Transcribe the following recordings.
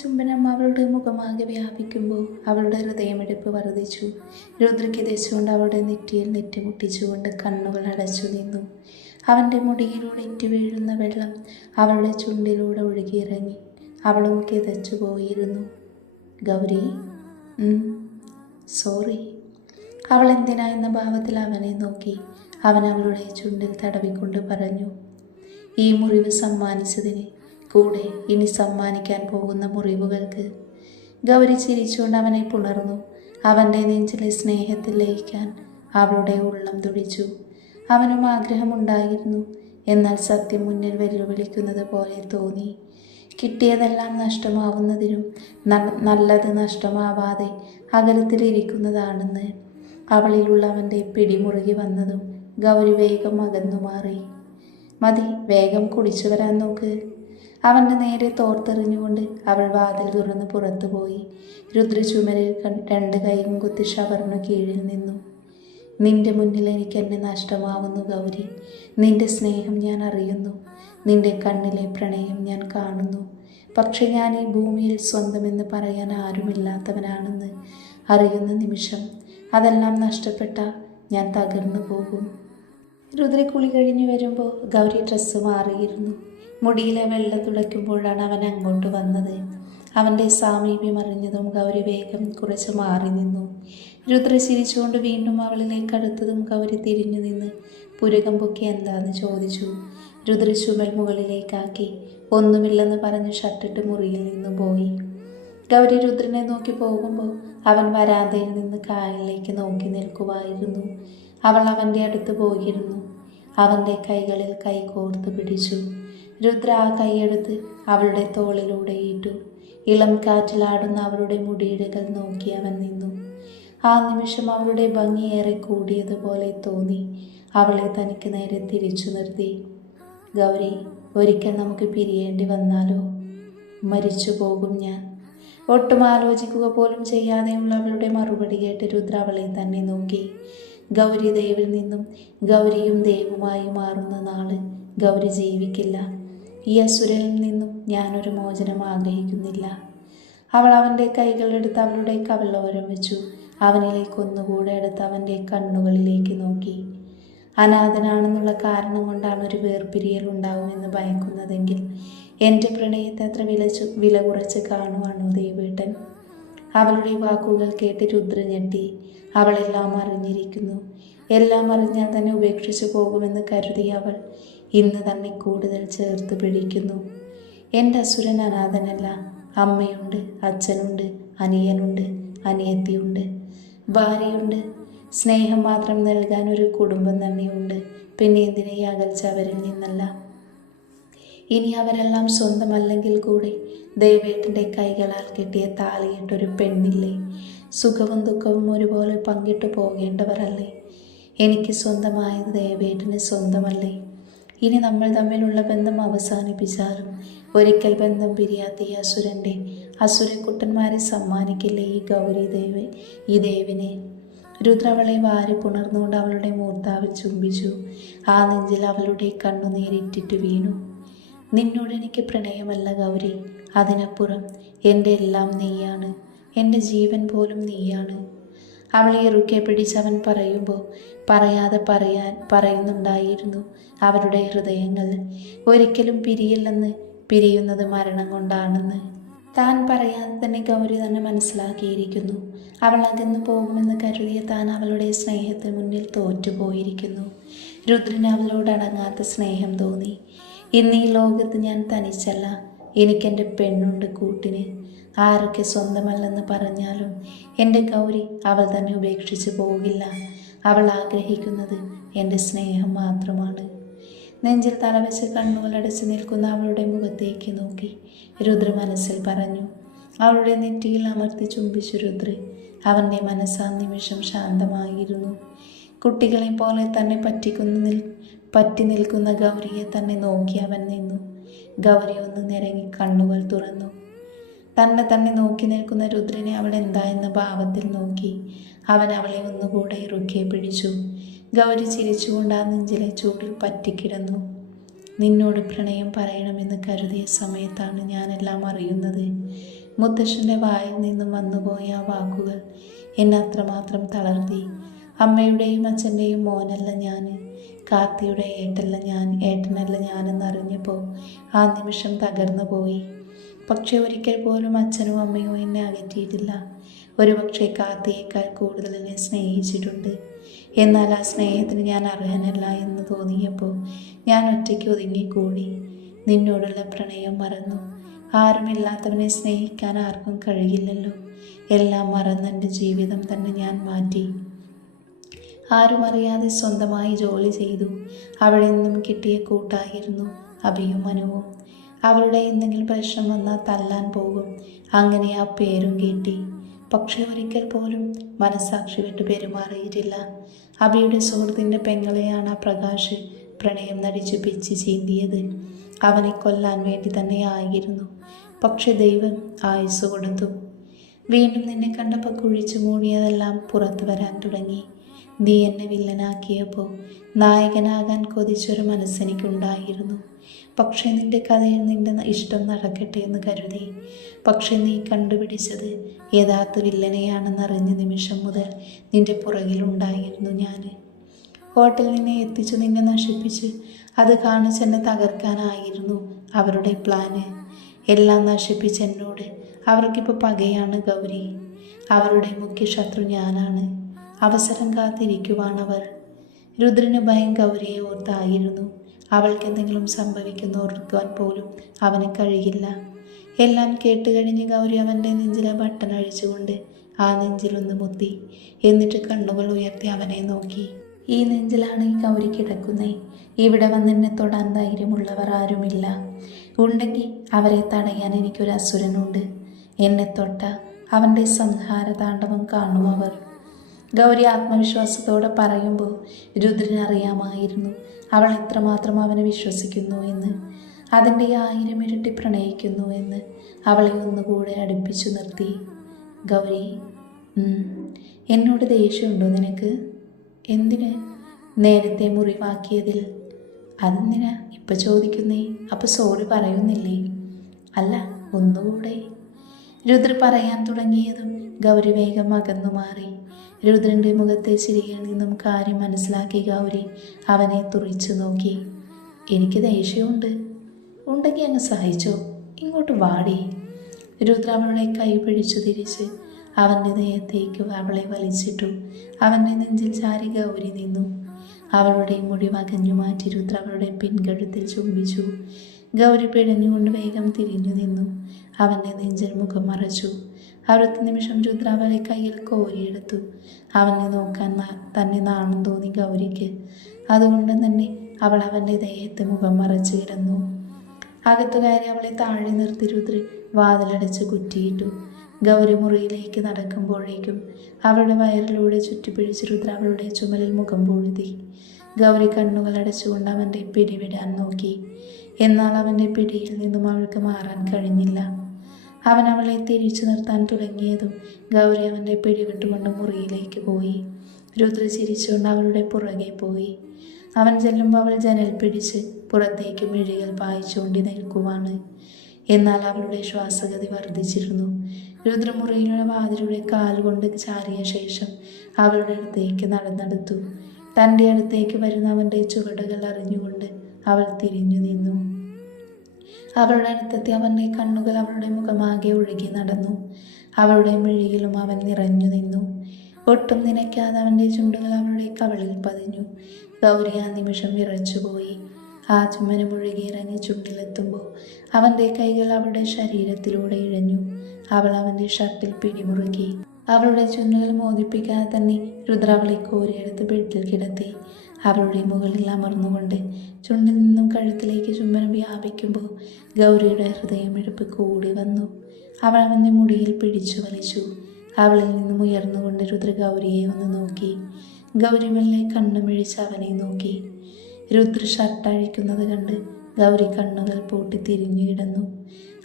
ചുംബനം അവളുടെ മുഖമാകെ വ്യാപിക്കുമ്പോൾ അവളുടെ ഹൃദയമിടിപ്പ് വർദ്ധിച്ചു. രുദ്രയ്ക്ക് ദശുകൊണ്ട് അവളുടെ നെറ്റിയിൽ നെറ്റിമുട്ടിച്ചുകൊണ്ട് കണ്ണുകൾ അടച്ചു നിന്നു. അവൻ്റെ മുടിയിലൂടെ ഇറ്റു വീഴുന്ന വെള്ളം അവളുടെ ചുണ്ടിലൂടെ ഒഴുകിയിറങ്ങി. അവളും കിതച്ചു പോയിരുന്നു. ഗൗരി, സോറി. അവൾ എന്തിനാ എന്ന ഭാവത്തിൽ അവനെ നോക്കി. അവൻ അവളുടെ ചുണ്ടിൽ തടവിക്കൊണ്ട് പറഞ്ഞു, ഈ മുറിവ് സമ്മാനിച്ചതിന് കൂടെ ഇനി സമ്മാനിക്കാൻ പോകുന്ന മുറിവുകൾക്ക്. ഗൗരി ചിരിച്ചുകൊണ്ട് അവനെ പുണർന്നു. അവൻ്റെ നെഞ്ചിലെ സ്നേഹത്തിൽ ലയിക്കാൻ അവളുടെ ഉള്ളം തുടിച്ചു. അവനും ആഗ്രഹമുണ്ടായിരുന്നു. എന്നാൽ സത്യം മുന്നിൽ വെല്ലുവിളിക്കുന്നത് പോലെ തോന്നി. കിട്ടിയതെല്ലാം നഷ്ടമാവുന്നതിനും നല്ലത് നഷ്ടമാവാതെ അകലത്തിലിരിക്കുന്നതാണെന്ന് അവളിലുള്ള അവൻ്റെ പിടിമുറുകി വന്നതും ഗൗരി വേഗം അകന്നു മാറി. മതി, വേഗം കുടിച്ചു വരാൻ നോക്ക്. അവൻ്റെ നേരെ തോർത്തെറിഞ്ഞുകൊണ്ട് അവൾ വാതിൽ തുറന്ന് പുറത്തുപോയി. രുദ്ര ചുമരിൽ 2 കൈയും കുത്തി ഷവറിനു കീഴിൽ നിന്നു. നിന്റെ മുന്നിൽ എനിക്കെന്നെ നഷ്ടമാവുന്നു ഗൗരി. നിന്റെ സ്നേഹം ഞാൻ അറിയുന്നു. നിന്റെ കണ്ണിലെ പ്രണയം ഞാൻ കാണുന്നു. പക്ഷെ ഞാൻ ഈ ഭൂമിയിൽ സ്വന്തമെന്ന് പറയാൻ ആരുമില്ലാത്തവനാണെന്ന് അറിയുന്ന നിമിഷം അതെല്ലാം നഷ്ടപ്പെട്ട ഞാൻ തകർന്നു പോകും. രുദ്ര കുളി കഴിഞ്ഞു വരുമ്പോൾ ഗൗരി ഡ്രസ്സ് മാറിയിരുന്നു. മുടിയിലെ വെള്ളം തുടയ്ക്കുമ്പോഴാണ് അവൻ അങ്ങോട്ട് വന്നത്. അവൻ്റെ സാമീപ്യം അറിഞ്ഞതും ഗൗരി വേഗം കുറച്ച് മാറി നിന്നു. രുദ്ര ചിരിച്ചുകൊണ്ട് വീണ്ടും അവളിലേക്ക് അടുത്തതും ഗൗരി തിരിഞ്ഞു നിന്ന് പുരുകം പൊക്കി എന്താന്ന് ചോദിച്ചു. രുദ്ര ചുമൽ മുകളിലേക്കാക്കി ഒന്നുമില്ലെന്ന് പറഞ്ഞ് ഷർട്ടിട്ട് മുറിയിൽ നിന്ന് പോയി. ഗൗരി രുദ്രനെ നോക്കി പോകുമ്പോൾ അവൻ വരാന്തയിൽ നിന്ന് കായലിലേക്ക് നോക്കി നിൽക്കുമായിരുന്നു. അവൾ അവൻ്റെ അടുത്ത് പോയിരുന്നു. അവൻ്റെ കൈകളിൽ കൈ കോർത്ത് പിടിച്ചു. രുദ്ര ആ കൈയെടുത്ത് അവളുടെ തോളിലൂടെ ഇട്ടു. ഇളം കാറ്റിലാടുന്ന അവളുടെ മുടിയിഴകൾ നോക്കി അവൻ നിന്നു. ആ നിമിഷം അവളുടെ ഭംഗി ഏറെ കൂടിയതുപോലെ തോന്നി. അവളെ തനിക്ക് നേരെ തിരിച്ചു നിർത്തി. ഗൗരി, ഒരിക്കൽ നമുക്ക് പിരിയേണ്ടി വന്നാലോ? മരിച്ചു പോകും ഞാൻ. ഒട്ടും ആലോചിക്കുക പോലും ചെയ്യാതെയുള്ള അവളുടെ മറുപടി കേട്ട് രുദ്ര അവളെ തന്നെ നോക്കി. ഗൗരി ദേവിൽ നിന്നും ഗൗരിയും ദേവുമായി മാറുന്ന നാള് ഗൗരി ജീവിക്കില്ല. ഈ അസുരനിൽ നിന്നും ഞാനൊരു മോചനം ആഗ്രഹിക്കുന്നില്ല. അവൾ അവൻ്റെ കൈകളെടുത്ത് അവളുടെ കവിളോരം വെച്ചു. അവനിലേക്ക് ഒന്നുകൂടെ എടുത്ത് അവൻ്റെ കണ്ണുകളിലേക്ക് നോക്കി. അനാഥനാണെന്നുള്ള കാരണം കൊണ്ടാണ് ഒരു വേർപിരിയൽ ഉണ്ടാവുമെന്ന് ഭയക്കുന്നതെങ്കിൽ എൻ്റെ പ്രണയത്തെ അത്ര വില കുറച്ച് കാണുവാണോ ദേവേട്ടൻ? അവളുടെ വാക്കുകൾ കേട്ട് രുദ്ര ഞെട്ടി. അവളെല്ലാം അറിഞ്ഞിരിക്കുന്നു. എല്ലാം അറിഞ്ഞാൽ തന്നെ ഉപേക്ഷിച്ചു പോകുമെന്ന് കരുതി അവൾ ഇന്ന് തന്നെ കൂടുതൽ ചേർത്ത് പിടിക്കുന്നു. എൻ്റെ അസുരൻ അനാഥനല്ല. അമ്മയുണ്ട്, അച്ഛനുണ്ട്, അനിയനുണ്ട്, അനിയത്തിയുണ്ട്, ഭാര്യയുണ്ട്. സ്നേഹം മാത്രം നൽകാൻ ഒരു കുടുംബം തന്നെയുണ്ട്. പിന്നെ എന്തിനെ അകൽച്ച അവരിൽ നിന്നല്ല? ഇനി അവരെല്ലാം സ്വന്തമല്ലെങ്കിൽ കൂടെ ദേവേട്ടൻ്റെ കൈകളാൽ കെട്ടിയ താലിയിട്ടൊരു പെണ്ണില്ലേ? സുഖവും ദുഃഖവും ഒരുപോലെ പങ്കിട്ടു പോകേണ്ടവരല്ലേ? എനിക്ക് സ്വന്തമായത് ദേവേട്ടന് സ്വന്തമല്ലേ? ഇനി നമ്മൾ തമ്മിലുള്ള ബന്ധം അവസാനിപ്പിച്ചാലും ഒരിക്കൽ ബന്ധം പിരിയാത്ത ഈ അസുരക്കുട്ടന്മാരെ സമ്മാനിക്കില്ലേ ഈ ദേവിനെ? രുദ്ര അവളെ വാരി പുണർന്നുകൊണ്ട് അവളുടെ മൂർത്താവിൽ ചുംബിച്ചു. ആ നെഞ്ചിൽ അവളുടെ കണ്ണുനീരിറ്റിട്ട് വീണു. നിന്നോട് എനിക്ക് പ്രണയമല്ല ഗൗരി, അതിനപ്പുറം എൻ്റെ എല്ലാം നീയാണ്. എൻ്റെ ജീവൻ പോലും നീയാണ്. അവളെ ഇറുക്കെ പിടിച്ചവൻ പറയുമ്പോൾ പറയാതെ പറയുന്നുണ്ടായിരുന്നു അവരുടെ ഹൃദയങ്ങൾ. ഒരിക്കലും പിരിയില്ലെന്ന്, പിരിയുന്നത് മരണം കൊണ്ടാണെന്ന് താൻ പറയാതെ തന്നെ ഗൗരി തന്നെ മനസ്സിലാക്കിയിരിക്കുന്നു. അവൾ അകന്നു പോകുമെന്ന് കരുതിയ താൻ അവളുടെ സ്നേഹത്തിന് മുന്നിൽ തോറ്റുപോയിരിക്കുന്നു. രുദ്രന് അവളോട് അടങ്ങാത്ത സ്നേഹം തോന്നി. ഇന്ന് ഈ ലോകത്ത് ഞാൻ തനിച്ചല്ല. എനിക്കെൻ്റെ പെണ്ണുണ്ട് കൂട്ടിന്. ആരൊക്കെ സ്വന്തമല്ലെന്ന് പറഞ്ഞാലും എൻ്റെ ഗൗരി അവൾ തന്നെ ഉപേക്ഷിച്ച് പോകില്ല. അവൾ ആഗ്രഹിക്കുന്നത് എൻ്റെ സ്നേഹം മാത്രമാണ്. നെഞ്ചിൽ തലവെച്ച് കണ്ണുകളടച്ച് നിൽക്കുന്ന അവളുടെ മുഖത്തേക്ക് നോക്കി രുദ്ര മനസ്സിൽ പറഞ്ഞു. അവളുടെ നെറ്റിയിൽ അമർത്തി ചുംബിച്ചു രുദ്ര. അവൻ്റെ മനസ്സാ നിമിഷം ശാന്തമായിരുന്നു. കുട്ടികളെ പോലെ തന്നെ പറ്റി നിൽക്കുന്ന ഗൗരിയെ തന്നെ നോക്കി അവൻ നിന്നു. ഗൗരി ഒന്ന് നിരങ്ങി കണ്ണുകൾ തുറന്നു. തന്നെ നോക്കി നിൽക്കുന്ന രുദ്രനെ അവൾ എന്താ എന്ന ഭാവത്തിൽ നോക്കി. അവൻ അവളെ ഒന്നുകൂടെ ഇറുക്കെ പിടിച്ചു. ഗൗരി ചിരിച്ചുകൊണ്ട് ആ നെഞ്ചിലെ ചൂടിൽ പറ്റിക്കിടന്നു. നിന്നോട് പ്രണയം പറയണമെന്ന് കരുതിയ സമയത്താണ് ഞാനെല്ലാം അറിയുന്നത്. മുത്തശ്ശൻ്റെ വായിൽ നിന്നും വന്നുപോയ ആ വാക്കുകൾ എന്നെ അത്രമാത്രം തളർത്തി. അമ്മയുടെയും അച്ഛൻ്റെയും മോനല്ല ഞാൻ, കാർത്തിയുടെ ഏട്ടനല്ല ഞാനെന്നറിഞ്ഞപ്പോൾ ആ നിമിഷം തകർന്നു പോയി. പക്ഷെ ഒരിക്കൽ പോലും അച്ഛനും അമ്മയും എന്നെ അകറ്റിയിട്ടില്ല. ഒരുപക്ഷെ കാർത്തിയേക്കാൾ കൂടുതൽ എന്നെ സ്നേഹിച്ചിട്ടുണ്ട്. എന്നാൽ ആ സ്നേഹത്തിന് ഞാൻ അർഹനല്ല എന്ന് തോന്നിയപ്പോൾ ഞാൻ ഒറ്റയ്ക്ക് ഒതുങ്ങിക്കൂടി. നിന്നോടുള്ള പ്രണയം മറന്നു. ആരുമില്ലാത്തവനെ സ്നേഹിക്കാൻ ആർക്കും കഴിയില്ലല്ലോ. എല്ലാം മറന്ന് എൻ്റെ ജീവിതം തന്നെ ഞാൻ മാറ്റി. ആരും അറിയാതെ സ്വന്തമായി ജോലി ചെയ്തു. അവിടെ നിന്നും കിട്ടിയ കൂട്ടായിരുന്നു അഭിയും മനുവും. അവരുടെ എന്തെങ്കിലും പ്രശ്നം വന്നാൽ തല്ലാൻ പോകും. അങ്ങനെ ആ പേരും കിട്ടി. പക്ഷെ ഒരിക്കൽ പോലും മനസ്സാക്ഷി വിട്ട് പെരുമാറിയിട്ടില്ല. അഭിയുടെ സുഹൃത്തിൻ്റെ പെങ്ങളെയാണ് ആ പ്രകാശ് പ്രണയം നടിച്ചു പിച്ച് ചീന്തിയത്. അവനെ കൊല്ലാൻ വേണ്ടി തന്നെ ആയിരുന്നു. പക്ഷെ ദൈവം ആയുസ് കൊടുത്തു. വീണ്ടും നിന്നെ കണ്ടപ്പോൾ കുഴിച്ചു മൂടിയതെല്ലാം പുറത്തു വരാൻ തുടങ്ങി. നീ എന്നെ വില്ലനാക്കിയപ്പോൾ നായകനാകാൻ കൊതിച്ചൊരു മനസ്സെനിക്കുണ്ടായിരുന്നു. പക്ഷെ നിന്റെ കഥയിൽ നിന്റെ ഇഷ്ടം നടക്കട്ടെ എന്ന് കരുതി. പക്ഷെ നീ കണ്ടുപിടിച്ചത് യഥാർത്ഥ വില്ലനെയാണെന്നറിഞ്ഞ നിമിഷം മുതൽ നിന്റെ പുറകിലുണ്ടായിരുന്നു ഞാൻ. ഹോട്ടലിൽ നിന്നെ എത്തിച്ചു നിന്നെ നശിപ്പിച്ച് അത് കാണിച്ചെന്നെ തകർക്കാനായിരുന്നു അവരുടെ പ്ലാന്. എല്ലാം നശിപ്പിച്ചെന്നോട് അവർക്കിപ്പോൾ പകയാണ് ഗൗരി. അവരുടെ മുഖ്യ ശത്രു ഞാനാണ്. അവസരം കാത്തിരിക്കുവാണവർ. രുദ്രന് ഭയം ഗൗരിയെ ഓർത്തായിരുന്നു. അവൾക്ക് എന്തെങ്കിലും സംഭവിക്കുന്നോർക്കാൻ പോലും അവന് കഴിയില്ല. എല്ലാം കേട്ടുകഴിഞ്ഞ് ഗൗരി അവൻ്റെ നെഞ്ചിലെ ബട്ടൺ അഴിച്ചുകൊണ്ട് ആ നെഞ്ചിലൊന്ന് മുത്തി. എന്നിട്ട് കണ്ണുകൾ ഉയർത്തി അവനെ നോക്കി. ഈ നെഞ്ചിലാണ് ഈ ഗൗരി കിടക്കുന്നേ. ഇവിടെ വന്നെന്നെ തൊടാൻ ധൈര്യമുള്ളവർ ആരുമില്ല. ഉണ്ടെങ്കിൽ അവരെ തടയാൻ എനിക്കൊരു അസുരനുണ്ട്. എന്നെ തൊട്ട അവൻ്റെ സംഹാര താണ്ഡവം കാണുമവർ. ഗൗരി ആത്മവിശ്വാസത്തോടെ പറയുമ്പോൾ രുദ്രനറിയാമായിരുന്നു അവൾ എത്രമാത്രം അവനെ വിശ്വസിക്കുന്നു എന്ന്. അതിൻ്റെ 1000 ഇരട്ടി പ്രണയിക്കുന്നു എന്ന്. അവളെ ഒന്നുകൂടെ അടുപ്പിച്ചു നിർത്തി. ഗൗരി, എന്നോട് ദേഷ്യമുണ്ടോ നിനക്ക്? എന്തിന്? നേരത്തെ മുറിവാക്കിയതിൽ. അതെന്തിനാ ഇപ്പം ചോദിക്കുന്നേ? അപ്പോൾ സോറി പറയുന്നില്ലേ? അല്ല, ഒന്നുകൂടെ. രുദ്ര പറയാൻ തുടങ്ങിയതും ഗൗരി വേഗം അകന്നു മാറി. രുദ്രൻ്റെ മുഖത്തെ ചിരിയിൽ നിന്നും കാര്യം മനസ്സിലാക്കി ഗൗരി അവനെ തുറിച്ചു നോക്കി. എനിക്ക് ദേഷ്യമുണ്ട്. ഉണ്ടെങ്കിൽ അങ്ങ് സഹിച്ചോ. ഇങ്ങോട്ട് വാടി. രുദ്ര അവളുടെ കൈ പിടിച്ചു തിരിച്ച് അവൻ്റെ ദേഹത്തേക്ക് അവളെ വലിച്ചിട്ടു. അവൻ്റെ നെഞ്ചിൽ ചാരി ഗൗരി നിന്നു. അവളുടെ മുടി വകഞ്ഞു മാറ്റി രുദ്ര അവളുടെ പിൻകഴുത്തിൽ ചുംബിച്ചു. ഗൗരി പിഴഞ്ഞുകൊണ്ട് വേഗം തിരിഞ്ഞു നിന്നു. അവൻ്റെ നെഞ്ചിൽ മുഖം മറച്ചു. അടുത്ത നിമിഷം രുദ്ര അവളെ കയ്യിൽ കോരിയെടുത്തു. അവനെ നോക്കാൻ തന്നെ നാണം തോന്നി ഗൗരിക്ക്. അതുകൊണ്ട് തന്നെ അവൾ അവൻ്റെ ദേഹത്തെ മുഖം മറച്ചു കിടന്നു. അകത്തു കയറി അവളെ താഴെ നിർത്തി രുദ്ര വാതിലടച്ച് കുറ്റിയിട്ടു. ഗൗരി മുറിയിലേക്ക് നടക്കുമ്പോഴേക്കും അവളുടെ വയറിലൂടെ ചുറ്റിപ്പിടിച്ച് രുദ്ര അവളുടെ ചുമലിൽ മുഖം പൂഴ്ത്തി. ഗൗരി കണ്ണുകൾ അടച്ചുകൊണ്ട് അവൻ്റെ പിടിവിടാൻ നോക്കി. എന്നാൽ അവൻ്റെ പിടിയിൽ നിന്നും അവൾക്ക് മാറാൻ കഴിഞ്ഞില്ല. അവൻ അവളെ തിരിച്ചു നിർത്താൻ തുടങ്ങിയതും ഗൗരി അവൻ്റെ പിടിവിട്ടുകൊണ്ട് മുറിയിലേക്ക് പോയി. രുദ്ര ചിരിച്ചുകൊണ്ട് അവളുടെ പുറകെ പോയി. അവൻ ചെല്ലുമ്പോൾ അവൾ ജനൽ പിടിച്ച് പുറത്തേക്ക് മിഴികൾ പായിച്ചുകൊണ്ട് നിൽക്കുവാണ്. എന്നാൽ അവളുടെ ശ്വാസഗതി വർദ്ധിച്ചിരുന്നു. രുദ്രമുറിയിലുള്ള വാതിലൂടെ കാലുകൊണ്ട് ചാരിയ ശേഷം അവളുടെ അടുത്തേക്ക് നടന്നെടുത്തു. തൻ്റെ അടുത്തേക്ക് വരുന്ന അവൻ്റെ ചുവടുകൾ അറിഞ്ഞുകൊണ്ട് അവൾ തിരിഞ്ഞു നിന്നു. അവളുടെ അടുത്തെത്തി അവൻ്റെ കണ്ണുകൾ അവളുടെ മുഖമാകെ ഒഴുകി നടന്നു. അവളുടെ മിഴിയിലും അവൻ നിറഞ്ഞു നിന്നു. ഒട്ടും നനയ്ക്കാതെ അവൻ്റെ ചുണ്ടുകൾ അവളുടെ കവിളിൽ പതിഞ്ഞു. ഗൗരി ആ നിമിഷം വിറച്ചുപോയി. ആ ചുമ്മന് മുഴുകിയിറങ്ങി ചുണ്ടിലെത്തുമ്പോൾ അവൻ്റെ കൈകൾ അവളുടെ ശരീരത്തിലൂടെ ഇഴഞ്ഞു. അവൾ അവൻ്റെ ഷർട്ടിൽ പിടിമുറുക്കി. അവളുടെ ചുണ്ടുകൾ മോദിപ്പിക്കാതെ തന്നെ രുദ്ര അവളെ കോരിയെടുത്ത് ബെഡിൽ കിടത്തി. അവളുടെ മുകളിൽ അമർന്നുകൊണ്ട് ചുണ്ടിൽ നിന്നും കഴുത്തിലേക്ക് ചുംബനം വ്യാപിക്കുമ്പോൾ ഗൗരിയുടെ ഹൃദയമിടിപ്പ് കൂടി വന്നു. അവൾ അവൻ്റെ മുടിയിൽ പിടിച്ചു വലിച്ചു. അവളിൽ നിന്നും ഉയർന്നുകൊണ്ട് രുദ്ര ഗൗരിയെ ഒന്ന് നോക്കി. ഗൗരി മെല്ലെ കണ്ണുമിഴിച്ച് അവനെ നോക്കി. രുദ്ര ഷർട്ട് അഴിക്കുന്നത് കണ്ട് ഗൗരി കണ്ണുകൾ പൂട്ടി തിരിഞ്ഞു കിടന്നു.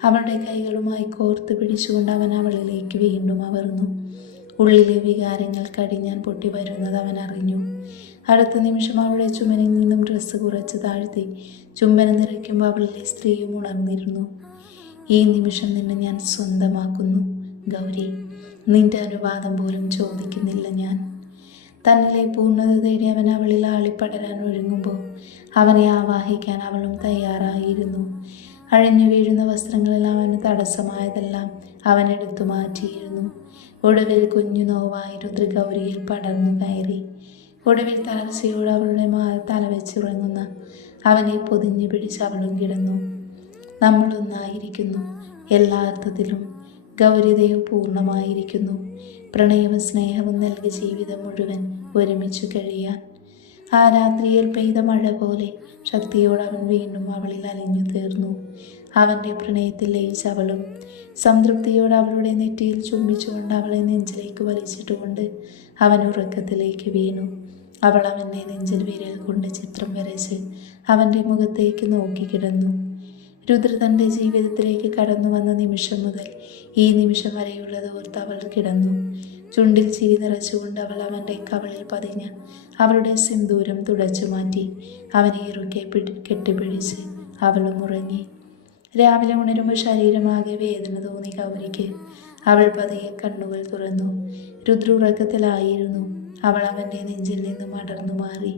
അവളുടെ കൈകളുമായി കോർത്ത് പിടിച്ചുകൊണ്ട് അവൻ അവളിലേക്ക് വീണ്ടും അമർന്നു. ഉള്ളിലെ വികാരങ്ങൾ കടിഞ്ഞാൻ പൊട്ടി വരുന്നത് അവൻ അറിഞ്ഞു. അടുത്ത നിമിഷം അവളുടെ ചുമനിൽ നിന്നും ഡ്രസ്സ് കുറച്ച് താഴ്ത്തി ചുംബനം നിറയ്ക്കുമ്പോൾ അവളിലെ സ്ത്രീയും ഉണർന്നിരുന്നു. ഈ നിമിഷം നിന്നെ ഞാൻ സ്വന്തമാക്കുന്നു ഗൗരി. നിന്റെ അനുവാദം പോലും ചോദിക്കുന്നില്ല ഞാൻ. തന്നിലെ പൂർണ്ണത തേടി അവൻ അവളിൽ ആളിപ്പടരാൻ ഒരുങ്ങുമ്പോൾ അവനെ ആവാഹിക്കാൻ അവളും തയ്യാറായിരുന്നു. അഴിഞ്ഞു വീഴുന്ന വസ്ത്രങ്ങളിൽ അവന് തടസ്സമായതെല്ലാം അവൻ എടുത്തു മാറ്റിയിരുന്നു. ഒടുവിൽ കുഞ്ഞു നോവായി രുദ്ര ഗൗരിയിൽ പടർന്നു കയറി. ഒടുവിൽ തളർച്ചയോട് അവളുടെ തലവെച്ചുറങ്ങുന്ന അവനെ പൊതിഞ്ഞു പിടിച്ച് അവളും കിടന്നു. നമ്മളൊന്നായിരിക്കുന്നു, എല്ലാ അർത്ഥത്തിലും ഗൗരിതയും പൂർണ്ണമായിരിക്കുന്നു. പ്രണയവും സ്നേഹവും നൽകിയ ജീവിതം മുഴുവൻ ഒരുമിച്ചു കഴിയാൻ. ആ രാത്രിയിൽ പെയ്ത മഴ പോലെ ശക്തിയോട് അവൻ വീണ്ടും അവളിൽ അലിഞ്ഞു തീർന്നു. അവൻ്റെ പ്രണയത്തിൽ ലയിച്ച അവളും സംതൃപ്തിയോട് അവളുടെ നെറ്റിയിൽ ചുംബിച്ചുകൊണ്ട് അവളെ നെഞ്ചിലേക്ക് വലിച്ചിട്ടുകൊണ്ട് അവൻ ഉറക്കത്തിലേക്ക് വീണു. അവൾ അവൻ്റെ നെഞ്ചിൽ വിരൽ കൊണ്ട് ചിത്രം വരച്ച് അവൻ്റെ മുഖത്തേക്ക് നോക്കി കിടന്നു. രുദ്ര തൻ്റെ ജീവിതത്തിലേക്ക് കടന്നു വന്ന നിമിഷം മുതൽ ഈ നിമിഷം വരെയുള്ളത് ഓർത്ത് അവൾ കിടന്നു. ചുണ്ടിൽ ചിരി നിറച്ചുകൊണ്ട് അവൾ അവൻ്റെ കവളിൽ പതിഞ്ഞ അവളുടെ സിന്ദൂരം തുടച്ചു മാറ്റി അവനെ ഇറുക്കെ കെട്ടിപ്പിടിച്ച് അവളും ഉറങ്ങി. രാവിലെ ഉണരുമ്പോൾ ശരീരമാകെ വേദന തോന്നി ഗൗരിക്ക്. അവൾ പതിയെ കണ്ണുകൾ തുറന്നു. രുദ്ര ഉറക്കത്തിലായിരുന്നു. അവൾ അവൻ്റെ നെഞ്ചിൽ നിന്നും അടർന്നു മാറി.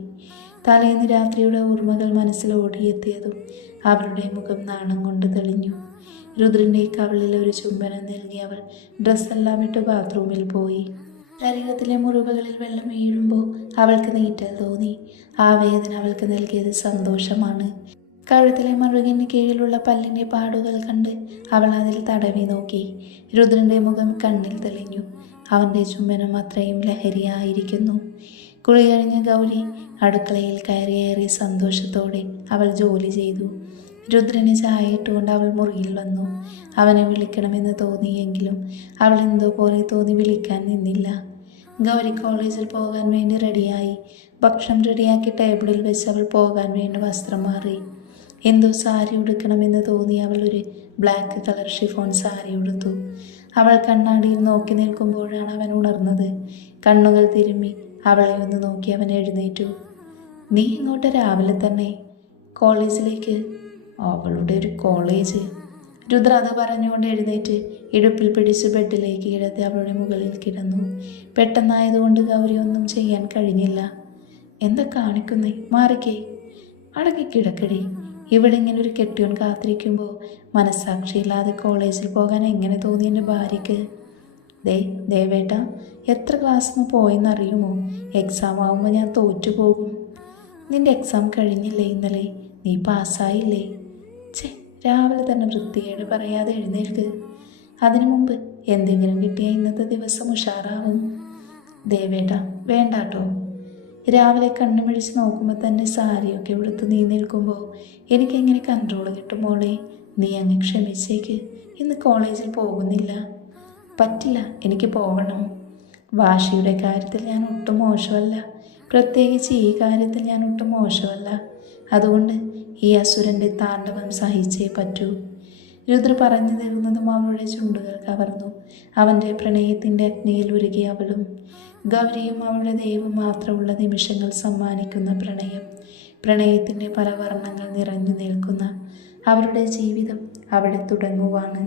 തലേന്ന് രാത്രിയുടെ ഓർമ്മകൾ മനസ്സിൽ ഓടിയെത്തിയതും അവളുടെ മുഖം നാണം കൊണ്ട് തെളിഞ്ഞു. രുദ്രൻ്റെ കവളിൽ ഒരു ചുംബനം നൽകി അവൾ ഡ്രസ്സെല്ലാം ഇട്ട് ബാത്റൂമിൽ പോയി. ശരീരത്തിലെ മുറിവുകളിൽ വെള്ളം വീഴുമ്പോൾ അവൾക്ക് നീറ്റൽ തോന്നി. ആ വേദന അവൾക്ക് നൽകിയത് സന്തോഷമാണ്. കഴുത്തിലെ മറുകിന് കീഴിലുള്ള പല്ലിൻ്റെ പാടുകൾ കണ്ട് അവൾ അതിൽ തടവി നോക്കി. രുദ്രൻ്റെ മുഖം കണ്ണിൽ തെളിഞ്ഞു. അവൻ്റെ ചുംബനം അത്രയും ലഹരിയായിരിക്കുന്നു. കുളി കഴിഞ്ഞ ഗൗരി അടുക്കളയിൽ കയറിയേറി സന്തോഷത്തോടെ അവൾ ജോലി ചെയ്തു. രുദ്രന് ചായ ഇട്ടുകൊണ്ട് അവൾ മുറിയിൽ വന്നു. അവനെ വിളിക്കണമെന്ന് തോന്നിയെങ്കിലും അവൾ എന്തോ പോലെ തോന്നി വിളിക്കാൻ നിന്നില്ല. ഗൗരി കോളേജിൽ പോകാൻ വേണ്ടി റെഡിയായി. ഭക്ഷണം റെഡിയാക്കി ടേബിളിൽ വെച്ച് അവൾ പോകാൻ വേണ്ടി വസ്ത്രം മാറി. എന്തോ സാരി ഉടുക്കണമെന്ന് തോന്നി അവൾ ഒരു ബ്ലാക്ക് കളർ ഷിഫോൺ സാരി ഉടുത്തു. അവൾ കണ്ണാടിയിൽ നോക്കി നിൽക്കുമ്പോഴാണ് അവൻ ഉണർന്നത്. കണ്ണുകൾ തിരുമ്മി അവളെ ഒന്ന് നോക്കി അവൻ എഴുന്നേറ്റു. നീ ഇങ്ങോട്ട് രാവിലെ തന്നെ? കോളേജിലേക്ക്? അവളുടെ ഒരു കോളേജ്. രുദ്ര അത് പറഞ്ഞുകൊണ്ട് എഴുന്നേറ്റ് ഇടുപ്പിൽ പിടിച്ച് ബെഡിലേക്ക് കിടത്തി അവളുടെ മുകളിൽ കിടന്നു. പെട്ടെന്നായതുകൊണ്ട് ഗൗരി ഒന്നും ചെയ്യാൻ കഴിഞ്ഞില്ല. എന്താ കാണിക്കുന്നേ? മാറിക്കേ. അടങ്ങിക്കിടക്കടി. ഇവിടെ ഇങ്ങനെ ഒരു കെട്ടിയോൻ കാത്തിരിക്കുമ്പോൾ മനസ്സാക്ഷിയില്ലാതെ കോളേജിൽ പോകാൻ എങ്ങനെ തോന്നി എൻ്റെ ഭാര്യയ്ക്ക്? ദേവേട്ട, എത്ര ക്ലാസ്സിൽ പോയെന്നറിയുമോ? എക്സാം ആകുമ്പോൾ ഞാൻ തോറ്റുപോകും. നിൻ്റെ എക്സാം കഴിഞ്ഞില്ലേ ഇന്നലെ? നീ പാസ്സായില്ലേ? രാവിലെ തന്നെ വൃത്തികേട് പറയാതെ എഴുന്നേൽക്ക്. അതിനു മുമ്പ് എന്തെങ്കിലും കിട്ടിയാൽ ഇന്നത്തെ ദിവസം ഉഷാറാവും. ദേവേട്ട, വേണ്ടാട്ടോ. രാവിലെ കണ്ണുമിഴിച്ച് നോക്കുമ്പോൾ തന്നെ സാരിയൊക്കെ ഉടുത്ത് നീ നിൽക്കുമ്പോൾ എനിക്കെങ്ങനെ കൺട്രോൾ കിട്ടും മോളെ? നീ അങ്ങ് ക്ഷമിച്ചേക്ക്. ഇന്ന് കോളേജിൽ പോകുന്നില്ല. പറ്റില്ല, എനിക്ക് പോകണം. വാശിയുടെ കാര്യത്തിൽ ഞാൻ ഒട്ടും മോശമല്ല. പ്രത്യേകിച്ച് ഈ കാര്യത്തിൽ ഞാൻ ഒട്ടും മോശമല്ല. അതുകൊണ്ട് ഈ അസുരൻ്റെ താണ്ഡവം സഹിച്ചേ പറ്റൂ. രുദ്ര പറഞ്ഞു തരുന്നതും അവളുടെ ചുണ്ടുകൾ കവർന്നു. അവൻ്റെ പ്രണയത്തിൻ്റെ അഗ്നിയിൽ ഉരുകി അവളും. ഗൗരിയും അവളുടെ ദൈവം മാത്രമുള്ള നിമിഷങ്ങൾ സമ്മാനിക്കുന്ന പ്രണയത്തിൻ്റെ പല വർണ്ണങ്ങൾ നിറഞ്ഞു നിൽക്കുന്ന അവരുടെ ജീവിതം അവിടെ തുടങ്ങുവാണ്.